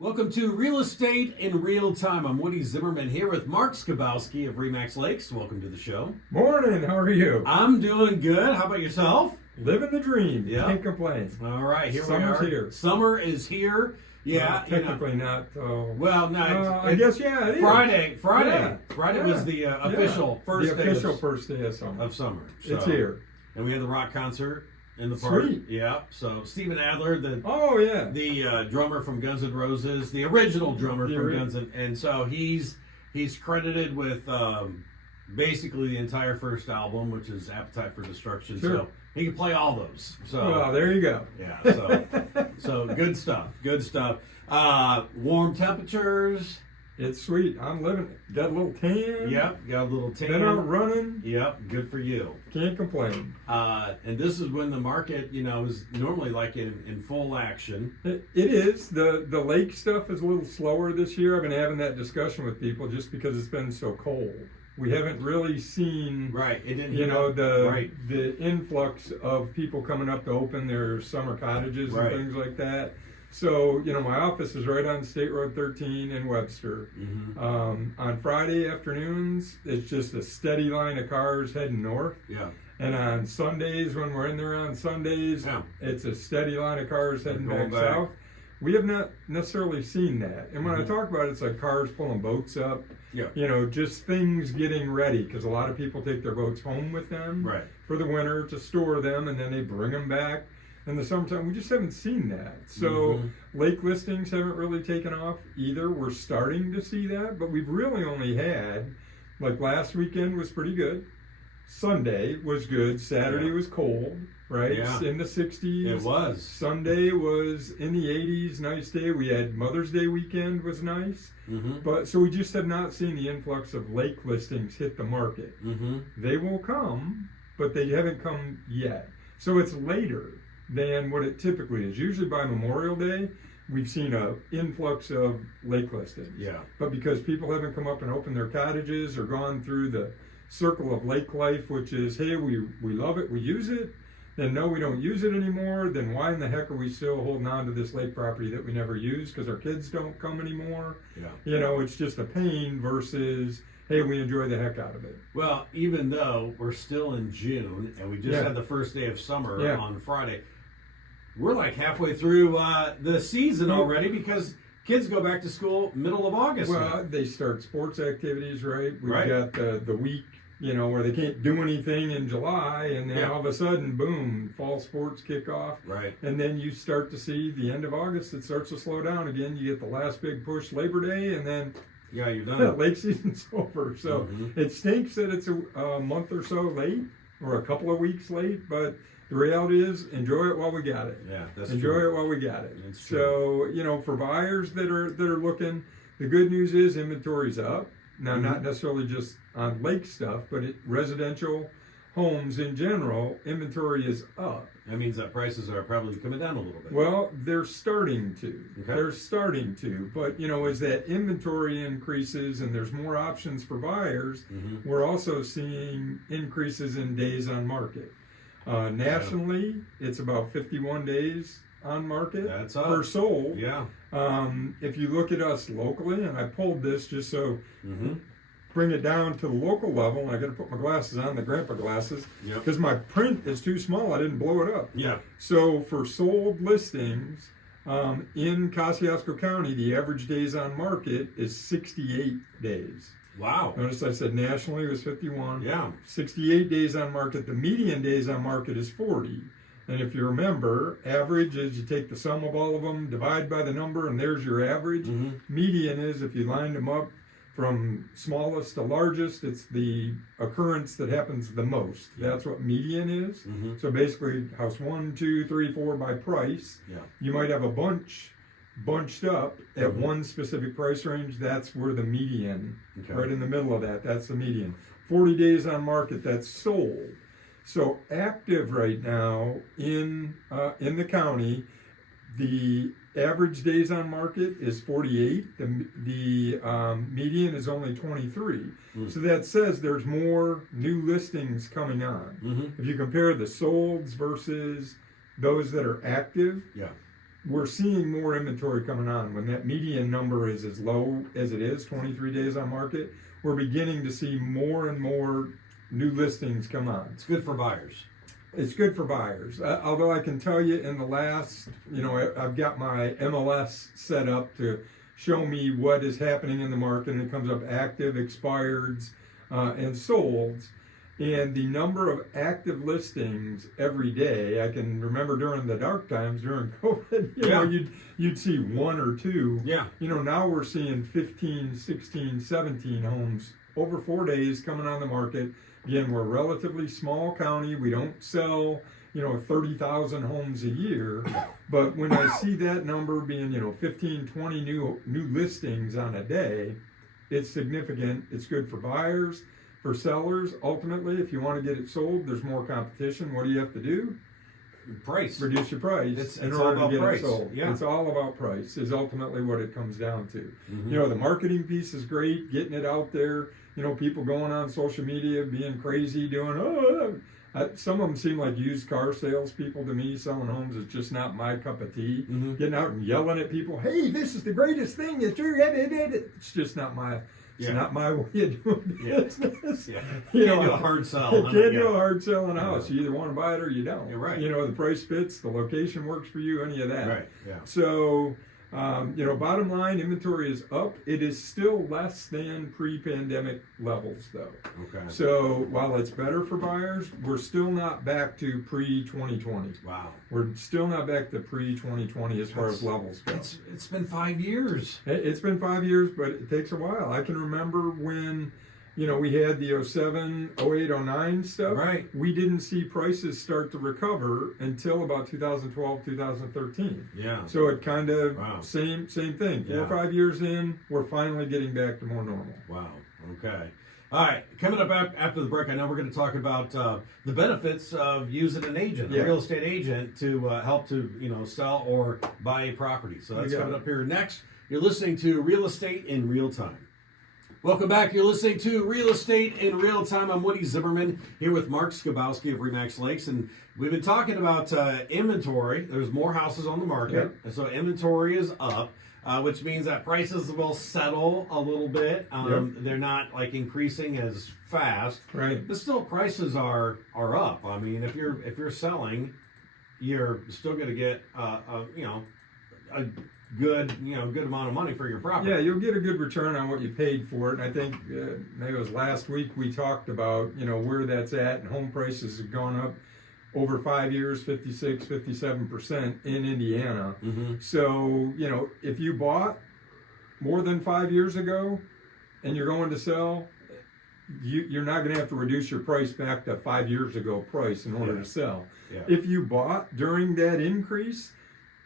Welcome to Real Estate in Real Time. I'm Woody Zimmerman here with Mark Skabowski of Remax Lakes. Welcome to the show. Morning, how are you? I'm doing good. How about yourself? Living the dream. Yeah. Can't complain. All right, here Summer's we are. here. Summer is here. Yeah, Well, technically not. Well, no, I guess yeah. It is. Friday. Yeah. Friday Yeah. was the official first the day official first day of summer. of summer. It's So- here. and we had the rock concert in the park. Sweet. Yeah. So Steven Adler, Oh yeah. the drummer from Guns N' Roses, the original drummer The from ori- Guns N' and so he's credited with basically the entire first album, which is Appetite for Destruction. Sure. So he can play all those. So Well, there you go. yeah, so good stuff. Good stuff. Warm temperatures. It's sweet. I'm living it. Got a little tan. Yep, got a little tan. Been out running. Yep, good for you. Can't complain. And this is when the market, is normally like in full action. It is. The lake stuff is a little slower this year. I've been having that discussion with people just because it's been so cold. We haven't really seen Right. It didn't. the influx of people coming up to open their summer cottages Right. and things like that. So, my office is right on State Road 13 in Webster. Mhm. On Friday afternoons, it's just a steady line of cars heading north. Yeah. And on Sundays, when we're in there on Sundays, Yeah. it's a steady line of cars heading Going back back. south. We have not necessarily seen that. And when I Mhm. talk about it, it's like cars pulling boats up. Yeah. Just things getting ready because a lot of people take their boats home with them Right. for the winter to store them, and then they bring them back in the summertime. We just haven't seen that. So Mhm. lake listings haven't really taken off either. We're starting to see that, but we've really only had, like last weekend was pretty good. Sunday was good. Saturday Yeah. was cold, right? Yeah. In the 60s. It was. Sunday was in the 80s, nice day. We had Mother's Day weekend was nice. Mm-hmm. But so we just have not seen the influx of lake listings hit the market. Mm-hmm. They will come, but they haven't come yet. So it's later than what it typically is. Usually by Memorial Day, we've seen a influx of lake listings. Yeah. But because people haven't come up and opened their cottages or gone through the circle of lake life, which is, hey, we love it, we use it, then no, we don't use it anymore, then why in the heck are we still holding on to this lake property that we never use because our kids don't come anymore? Yeah. It's just a pain versus, hey, we enjoy the heck out of it. Well, even though we're still in June and we just Yeah. had the first day of summer Yeah. on Friday, we're like halfway through the season Well- already because kids go back to school middle of August. now. Well, they start sports activities, right? We've Right. got the week, where they can't do anything in July, and then Yeah. all of a sudden, boom, fall sports kick off. Right. And then you start to see the end of August, it starts to slow down again. You get the last big push Labor Day, and then Yeah, you're done. lake season's over. So Mhm. it stinks that it's a month or so late or a couple of weeks late, but the reality is enjoy it while we got it. Yeah, that's Enjoy true. it while we got it. It's true. So, for buyers that are looking, the good news is inventory's up. Now, Mhm. not necessarily just on lake stuff, but residential homes in general, inventory is up. That means that prices are probably coming down a little bit. Well, they're starting to. Okay. They're starting to. But, as that inventory increases and there's more options for buyers, Mhm. we're also seeing increases in days on market. Nationally, it's about 51 days on market That's up. for sold. Yeah. If you look at us locally, and I pulled this just so Mm-hmm. bring it down to the local level, and I got to put my glasses on, the grandpa glasses, Yep. because my print is too small. I didn't blow it up. Yeah. So for sold listings in Kosciuszko County, the average days on market is 68 days. Wow. Notice I said nationally it was 51. Yeah. 68 days on market. The median days on market is 40. And if you remember, average is you take the sum of all of them, divide by the number, and there's your average. Mhm. Median is if you lined them up from smallest to largest, it's the occurrence that happens the most. Yeah. That's what median is. Mhm. So basically, house 1, 2, 3, 4 by price. Yeah. You might have a bunched up at Mhm. one specific price range. That's where the median, Okay. right in the middle of that, that's the median. 40 days on market, that's sold. So active right now in the county, the average days on market is 48. The median is only 23. Mm. So that says there's more new listings coming on. Mm-hmm. If you compare the solds versus those that are active, Yeah. we're seeing more inventory coming on. When that median number is as low as it is, 23 days on market, we're beginning to see more and more new listings come on. It's good for buyers. It's good for buyers. Although I can tell you in the last, I've got my MLS set up to show me what is happening in the market, and it comes up active, expireds, and solds. And the number of active listings every day, I can remember during the dark times, during COVID, you'd see one or two. Yeah. Now we're seeing 15, 16, 17 homes over 4 days coming on the market. Again, we're a relatively small county. We don't sell, 30,000 homes a year. But when I see that number being, 15, 20 new listings on a day, it's significant. It's good for buyers. For sellers, ultimately, if you want to get it sold, there's more competition. What do you have to do? Price. Reduce your price It's in all order about to get price. it sold. Yeah. It's all about price is ultimately what it comes down to. Mm-hmm. The marketing piece is great, getting it out there. People going on social media, being crazy, doing, some of them seem like used car salespeople to me. Selling homes is just not my cup of tea. Mm-hmm. Getting out and yelling at people, hey, this is the greatest thing. It's just not my... It's not my way of doing business. Yeah. You Can't do a hard sell. You can't do a hard sell in a house. You either want to buy it or you don't. You're right. The price fits, the location works for you, any of that. Right. Yeah. So, bottom line, inventory is up. It is still less than pre-pandemic levels, though. Okay. So while it's better for buyers, we're still not back to pre-2020. Wow. We're still not back to pre-2020 as far as levels go. It's been 5 years. It's been 5 years, but it takes a while. I can remember when, we had the 07, 08, 09 stuff. Right. We didn't see prices start to recover until about 2012, 2013. Yeah. So it kind of, Wow. same thing. 4 or Yeah. 5 years in, we're finally getting back to more normal. Wow. Okay. All right. Coming up after the break, I know we're going to talk about the benefits of using an agent, a real estate agent, to help to sell or buy a property. So that's coming up here next. You're listening to Real Estate in Real Time. Welcome back. You're listening to Real Estate in Real Time. I'm Woody Zimmerman here with Mark Skabowski of Remax Lakes, and we've been talking about inventory. There's more houses on the market, and so inventory is up. Which means that prices will settle a little bit. They're not like increasing as fast, Right. but still prices are up. I mean, if you're selling, you're still going to get a good amount of money for your property. Yeah, you'll get a good return on what you paid for it. And I think maybe it was last week we talked about where that's at, and home prices have gone up over 5 years, 56, 57% in Indiana. Mm-hmm. So, if you bought more than 5 years ago and you're going to sell, you're not going to have to reduce your price back to 5 years ago price in order to sell. Yeah. If you bought during that increase,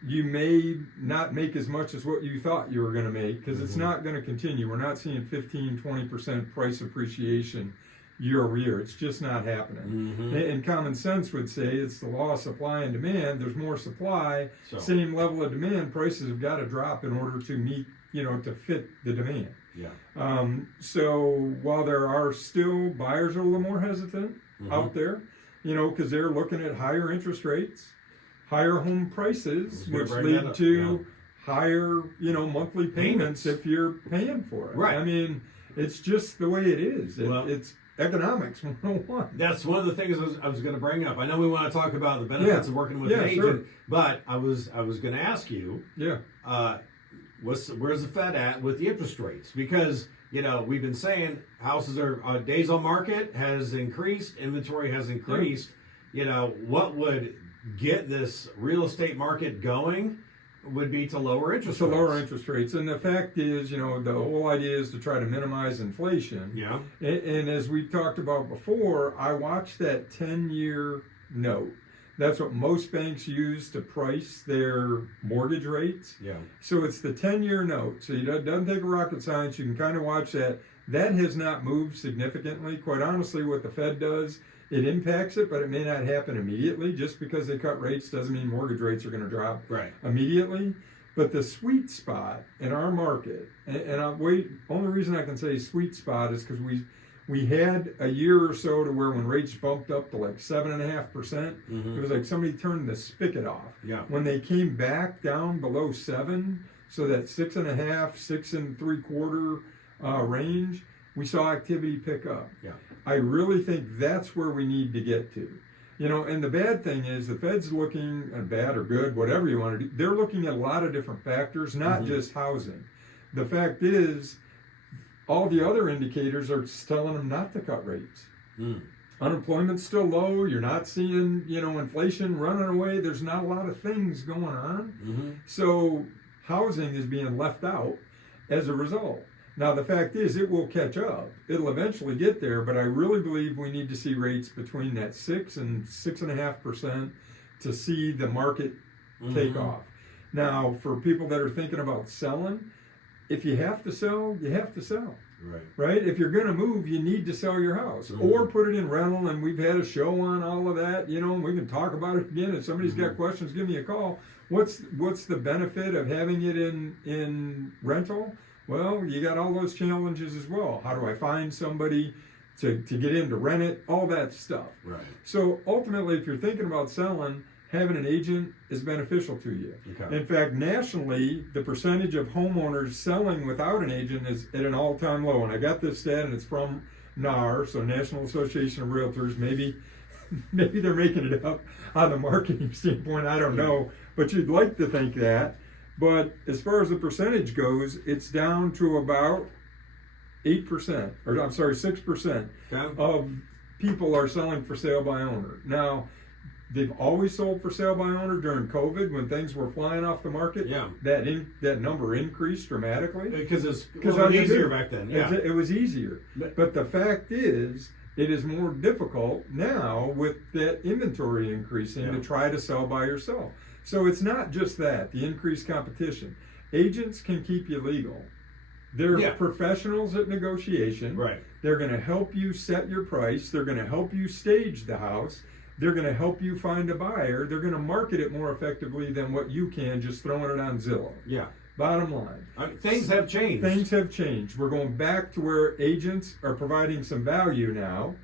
you may not make as much as what you thought you were going to make, because it's not going to continue. We're not seeing 15, 20% price appreciation year over year. It's just not happening. Mm-hmm. And common sense would say it's the law of supply and demand. There's more supply, So- same level of demand. Prices have got to drop in order to meet, to fit the demand. Yeah. So while there are still buyers are a little more hesitant out there, because they're looking at higher interest rates, higher home prices, which lead to higher, monthly payments if you're paying for it. Right. I mean, it's just the way it is. Well- It's economics 101. That's one of the things I was going to bring up. I know we want to talk about the benefits of working with an agent, sure. but I was going to ask you, Yeah. where's the Fed at with the interest rates? Because we've been saying houses are days on market has increased, inventory has increased. What would get this real estate market going would be to lower interest rates. Lower interest rates. And the fact is, the whole idea is to try to minimize inflation. Yeah. And as we talked about before, I watched that 10-year note. That's what most banks use to price their mortgage rates. Yeah. So it's the 10-year note. So it doesn't take a rocket science. You can kind of watch that. That has not moved significantly. Quite honestly, what the Fed does, it impacts it, but it may not happen immediately. Just because they cut rates doesn't mean mortgage rates are going to drop immediately. But the sweet spot in our market, and only reason I can say sweet spot is because We had a year or so to where when rates bumped up to like 7.5%, it was like somebody turned the spigot off. Yeah. When they came back down below 7, so that 6.5, 6.75 range, we saw activity pick up. Yeah. I really think that's where we need to get to. You know, and the bad thing is the Fed's looking, bad or good, whatever you want to do, they're looking at a lot of different factors, not just housing. The fact is, all the other indicators are telling them not to cut rates. Unemployment's still low. You're not seeing, you know, inflation running away. There's not a lot of things going on. So housing is being left out as a result. Now, the fact is, it will catch up. It'll eventually get there, but I really believe we need to see rates between that 6 and 6.5% to see the market take off. Now, for people that are thinking about selling, if you have to sell, you have to sell. Right? If you're going to move, you need to sell your house or put it in rental. And we've had a show on all of that, you know, and we can talk about it again. If somebody's got questions, give me a call. What's the benefit of having it in rental? Well, you got all those challenges as well. How do I find somebody to get in to rent it? All that stuff. Right. So ultimately, if you're thinking about selling, having an agent is beneficial to you. Okay. In fact, nationally, the percentage of homeowners selling without an agent is at an all-time low. And I got this stat, and it's from NAR, so National Association of Realtors. Maybe they're making it up on the marketing standpoint. I don't know, but you'd like to think that. But as far as the percentage goes, it's down to about 8%, or I'm sorry, 6% of people are selling for sale by owner. Now, they've always sold for sale by owner during COVID when things were flying off the market. Yeah. That number increased dramatically. Because it's easier back then. Yeah. It was easier. But the fact is, it is more difficult now with that inventory increasing to try to sell by yourself. So it's not just that, the increased competition. Agents can keep you legal. They're professionals at negotiation. Right. They're going to help you set your price. They're going to help you stage the house. They're going to help you find a buyer. They're going to market it more effectively than what you can just throwing it on Zillow. Yeah. Bottom line. Things have changed. Things have changed. We're going back to where agents are providing some value now,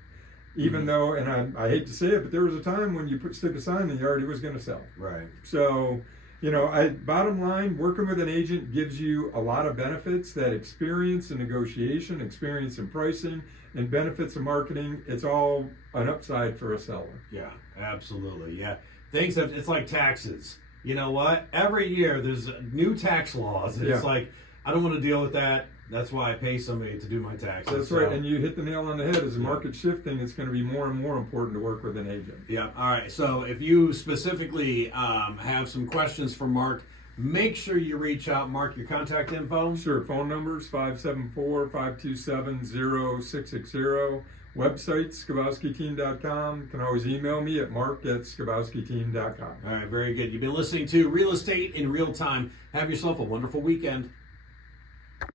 even though, and I hate to say it, but there was a time when you stick a sign in the yard, it was going to sell. Right. So, you know, bottom line, working with an agent gives you a lot of benefits. That experience in negotiation, experience in pricing, and benefits of marketing, it's all an upside for a seller. Yeah, absolutely. Yeah. It's like taxes. You know what? Every year there's new tax laws. And it's like, I don't want to deal with that. That's why I pay somebody to do my taxes. That's right, and you hit the nail on the head. As the market's shifting, it's going to be more and more important to work with an agent. Yeah, all right. So if you specifically have some questions for Mark, make sure you reach out. Mark, your contact info? Sure, phone numbers 574-527-0660. Website, SkabowskiTeam.com. You can always email me at mark@SkabowskiTeam.com. All right, very good. You've been listening to Real Estate in Real Time. Have yourself a wonderful weekend.